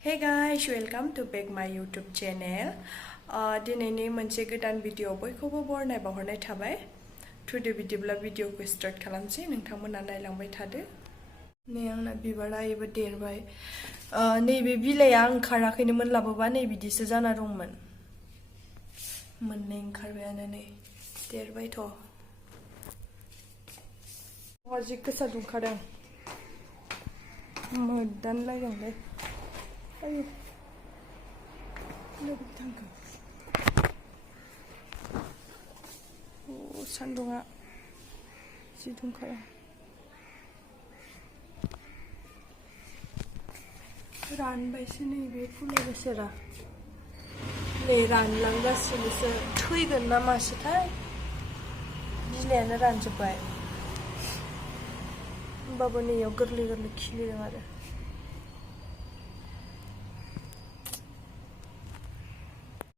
Hey guys, welcome to back my YouTube channel. दिनैनि मोनसे गोदान भिडिअ बयखौबो बरनाय बावहरनाय थाबाय। टुडे बिदिब्ला भिडिअखौ स्टार्ट खालामसै, नोंथांमोना नायलांबाय थादो। नै आंना बिबारा एबो देरबाय। नैबे बिलाइया ओंखाराखैनोमोन लाबोबा नै बिदिसो जाना दंमोन। मोननै ओंखारबायानो नै देरबायथ'। जि गोसा दुंखादों। मोदानलायदोंलै। Ayo, lebih tangkap. Oh, sandunga, si dungkara. Ranbai sini be pula besera. Nei ranlangga sini se thuygan na masithai. Bilayana ranjobbai. Hoमबाबो नैयाव गोरलै गोरलै खिलिदों आरो।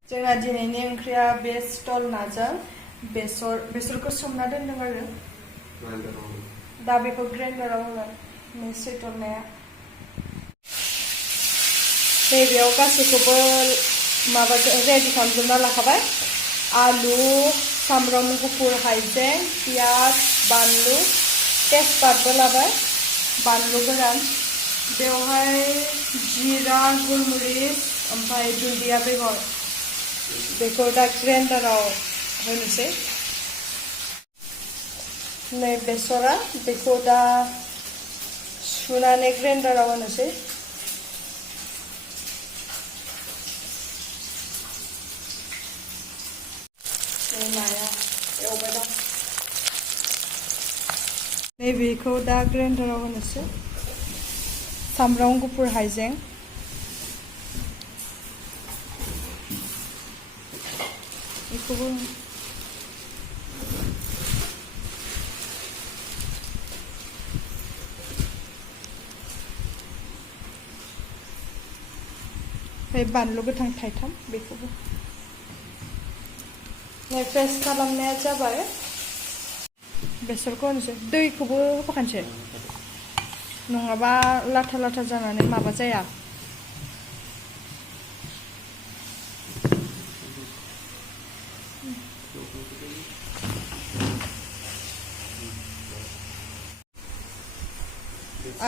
जोंना दिनैनि ओंख्रिया बे स्टल नाजों बेसरखौ सोमना दोनदों आरो दा बेखौ ग्राइन्डाराव होगोन नै सैथरनाया नैबेयाव गासैखौबो माबा रेडि खालामजोबना लाखाबाय आलु सामब्राम गुफुर हाइजें पियाज बानलु तेजपातबो लाबाय बानलु गोरान बेवहाय जिरा गुलमरिच ओमफ्राय दुन्दिया बेगर बेखौ दा ग्राइन्डाराव होनोसै नै बेसरा बेखौ दा सुनानै ग्राइन्डाराव होनोसै नै नाया एवबाय दं नैबेखौ दा ग्राइन्डाराव होनोसै सामब्राम गुफुर हाइजें बेखौबो ओमफ्राय बानलु गोथां थाइथाम बेखौबो नै फ्रेस खालामनाया जाबाय बेसरखौ होनोसै दैखौबो होफाखानोसै नङाबा लाथा लाथा जानानै माबा जाया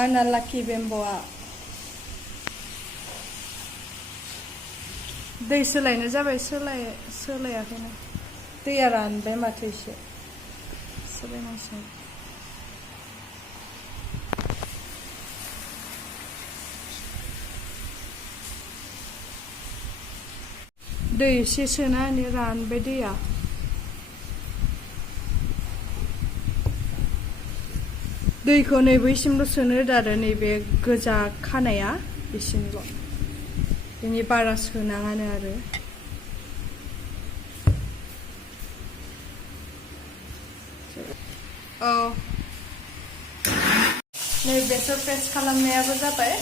आंना लाकी बेम्ब'आ दै सोलायनो जाबाय सोलायाखैनो दैया रानबाय माथो एसे सोलायनांसिगोन दै एसे सोनानै रानबाय दैया दैखौ नै बैसिमल' सोनो आरो नैबे गोजा खानाया बिसिमल' बेनि बारा सोनाङानो आरो औ नै बेसर फ्रेस खालामनायाबो जाबाय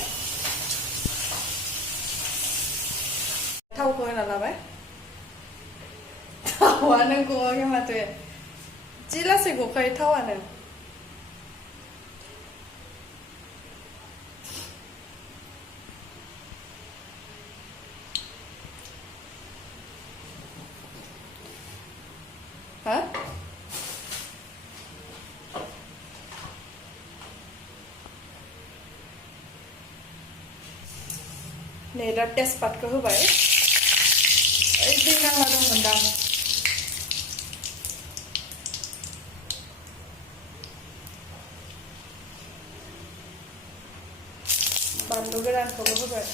थावखौ होना लाबाय थावानो गवाखै माथो जि लासै गखायो थावानो हा नै दा तेजपातखौ होबाय ओइ दै नांना दंमोनदां बानलु गोरानखौबो होबाय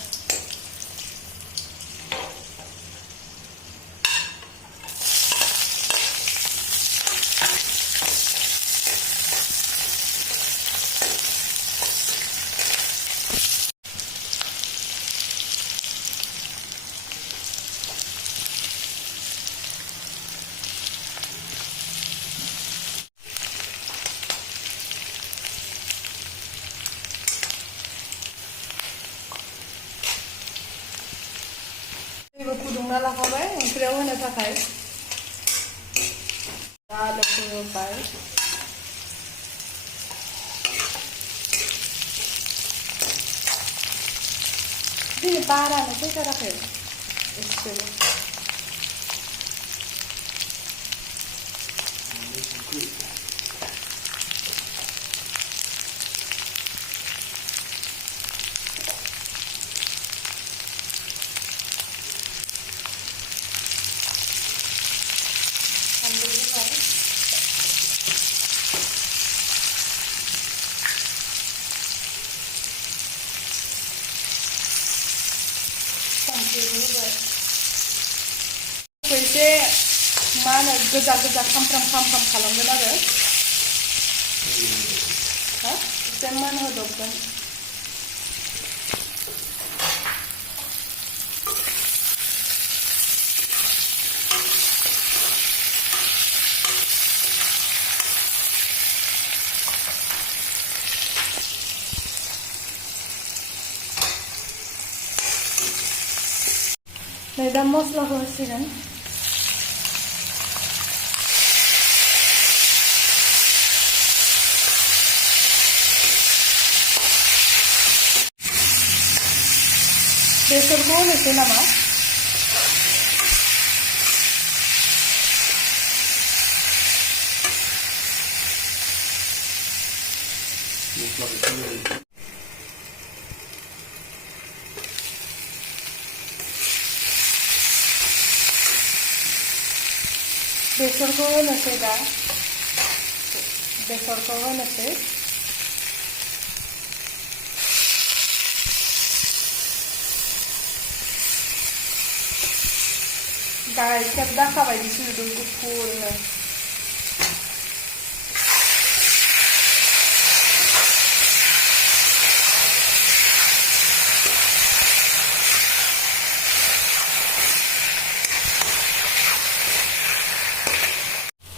दैबो फुदुंना लाखाबाय ओंख्रियाव होनो थाखाय आलुखौ होबाय दिनै बारानो फैथाराखै एसेबो एसे मा होनो गोजा गोजा खामफ्राम खालामगोन आरो एसे मोनहोदबगोन नै दा मस्लाखौ होसिगोन बेसरखौ होनोसै नामा बेसरखौ होनोसै दा बेसरखौ होनोसै गाइखेर दाखा बायदिसो नुदों गुफुरनो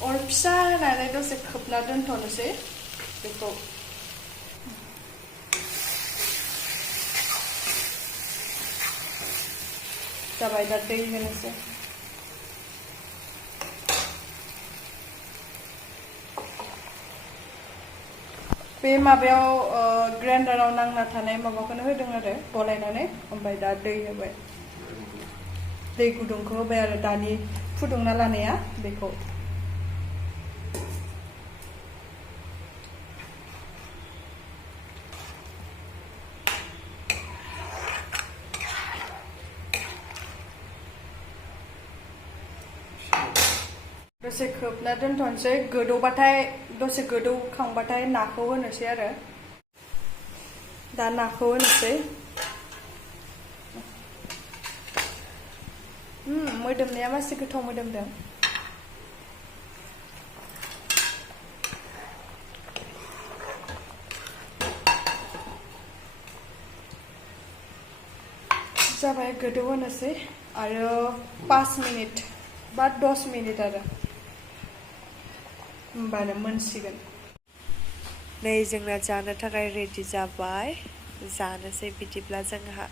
अर फिसा होनानै दसे खोबना दोनथ'नोसै बेखौ जाबाय दा दै होनोसै बे माबायाव ग्राइन्डाराव नांना थानाय माबाखौनो होदों आरो गलायनानै ओमफ्राय दा दै होबाय दै गुदुंखौ होबाय आरो दानि फुदुंना लानाया बेखौ दसे खोबना दोनथ'नोसै गोदौबाथाय दसे गोदौखांबाथाय नाखौ होनोसै आरो दा नाखौ होनोसै मोदोमनाया मासे गोथाव मोदोमदों जाबाय गोदौ होनोसै आरो 5 मिनिट बा 10 मिनिट आरो होमबानो मोनसिगोन नै जोंना जानो थाखाय रेडि जाबाय जानोसै बिदिब्ला जोंहा